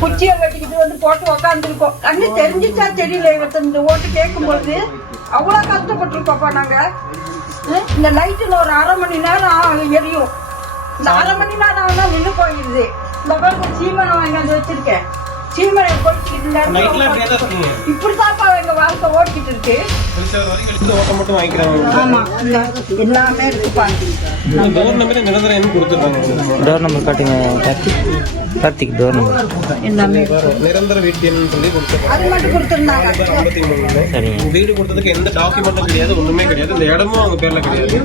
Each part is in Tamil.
குச்சியை வெட்டிக்கிட்டு வந்து போட்டு உக்காந்துருக்கோம். கண்ணு தெரிஞ்சிச்சா தெரியல. இந்த ஓட்டு கேட்கும்போது அவ்வளோ கஷ்டப்பட்டுருக்கோப்பா நாங்கள். இந்த லைட்டில் ஒரு 1/2 மணி நேரம் எரியும். இந்த 1/2 மணி நேரம் ஆனால் நின்று போயிடுது. இந்த பாருங்க சீமனை வாங்கி வச்சிருக்கேன். சீமனை போயிட்டு இப்படித்தாப்பா எங்க வாழ்க்கை ஓட்டிட்டு இருக்கு. ஆமா எல்லாமே இருக்குப்பா. டோர் நம்பர் காட்டுங்க கார்த்திக். டோர் நம்பர் எல்லாமே நிரந்தர வீட்டு சொல்லி கொடுத்துருக்காங்க. அது மட்டும் கொடுத்துருந்தாங்க. 53 வீடு கொடுத்ததுக்கு எந்த டாக்குமெண்ட்டும் கிடையாது, ஒண்ணுமே கிடையாது. இந்த இடமும் அவங்க பேர்ல கிடையாது.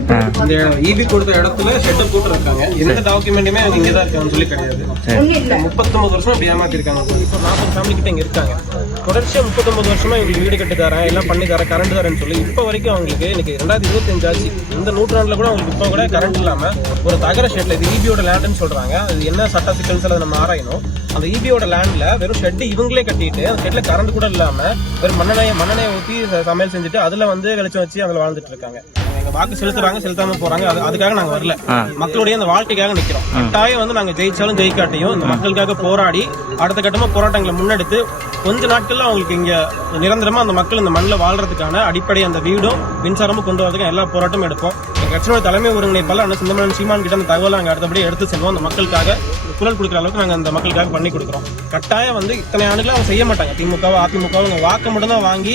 இந்த ஈபி கொடுத்த இடத்துல ஷெட்டர் போட்டு இருக்காங்க. எந்த டாக்குமெண்ட்டுமே அவங்க இங்கதான் இருக்காங்கன்னு சொல்லி கிடையாது. 39 வருஷம் அப்படி ஏமாத்திருக்காங்க. இப்போ 40 ஃபேமிலி கிட்ட இங்க இருக்காங்க. தொடர்ச்சியா 39 வருஷமா இவங்களுக்கு வீடு கட்டி தரேன், எல்லாம் பண்ணி தரேன், கரண்ட் தரேன்னு சொல்லி இப்போ வரைக்கும் அவங்களுக்கு இன்னைக்கு 2025 ஆச்சு. இந்த நூற்றாண்டுல கூட அவங்களுக்கு இப்போ கூட கரண்ட் இல்லாம ஒரு தகர ஷெட்ல, இது ஈபியோட லேண்ட்னு சொல்றாங்க. அது என்ன சட்ட சிக்கல்ஸ் அதை நம்ம ஆராயணும். அந்த ஈபியோட லேண்ட்ல வெறும் ஷெட் இவங்களே கட்டிட்டு அந்த ஷெட்ல கரண்ட் கூட இல்லாம வெறும் மண்ணெண்ணெயை ஊற்றி சமையல் செஞ்சுட்டு அதுல வந்து வெளிச்சம் வச்சு அதுல வாழ்ந்துட்டு இருக்காங்க. எங்க வாக்கு செலுத்துறாங்க, செலுத்தாம போறாங்க. அதுக்காக நாங்க வரல, மக்களுடைய அந்த வாழ்க்கைக்காக நிக்கிறோம். கட்டாயம் வந்து நாங்க ஜெயிச்சாலும் ஜெயிக்காட்டியும் இந்த மக்களுக்காக போராடி அடுத்த கட்டமா போராட்டங்களை முன்னெடுத்து கொஞ்ச நாட்கள்ல அவங்களுக்கு இங்க நிரந்தரமா அந்த மக்கள் இந்த மண்ணில் வாழ்றதுக்கான அடிப்படை அந்த வீடும் மின்சாரமும் கொண்டு வரதுக்கு எல்லா போராட்டமும் எடுப்போம். எங்க கட்சியோட தலைமை ஒருங்கிணைப்பாளர் அண்ணன் சிந்தமரன் சீமான் கிட்ட அந்த தகவலை நாங்க அடுத்தபடி எடுத்து செல்வோம். அந்த மக்களுக்காக குரல் கொடுக்குற அளவுக்கு நாங்க அந்த மக்களுக்காக பண்ணி கொடுக்குறோம். கட்டாயம் வந்து இத்தனை ஆண்டுகள் அவங்க செய்ய மாட்டாங்க. திமுக அதிமுக அவங்க வாக்கு மட்டும் தான் வாங்கி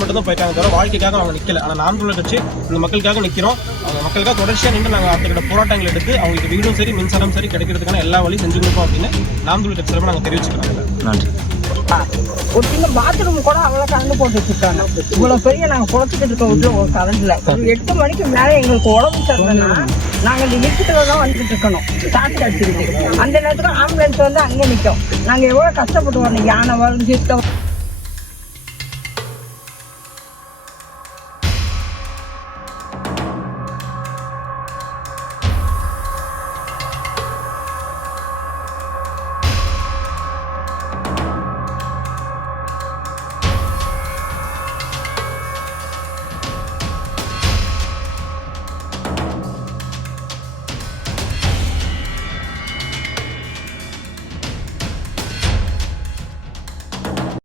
மட்டும் தான் போயிட்டாங்க தவிர வாழ்க்கைக்காக அவங்க நிக்கல. ஆனா நாம் தமிழர் கட்சி இந்த மக்களுக்காக நிக்கிறோம். அவங்க மக்களுக்காக தொடர்ச்சியா நின்று நாங்க அடுத்த போராட்டங்கள் எடுத்து அவங்களுக்கு வீடும் சரி மின்சாரம் சரி கிடைக்கிறதுக்கான எல்லா வழியும் செஞ்சு கொடுப்போம் அப்படின்னு நாம் தமிழர் கட்சி நாங்க தெரிவிச்சுக்கிறோம். நன்றி. ஒரு சின்ன பாத்ரூம் கூட அவ்வளோ கரண்ட் போட்டு வச்சிருக்காங்க. இவ்வளவு பெரிய நாங்க குறைச்சிக்கிட்டு இருக்க விட்டு ஒரு கரண்ட்ல 8 மணிக்கு மேல எங்களுக்கு உடம்பு சரியில்லைன்னா நாங்க இந்த வீட்டுல தான் வந்துட்டு இருக்கணும். சாப்பிட்டு அடிச்சுக்கிட்டு அந்த நேரத்துக்கு ஆம்புலன்ஸ் வந்து அங்கே நிற்கும். நாங்க எவ்வளவு கஷ்டப்பட்டு வரணும். யானை வரும்,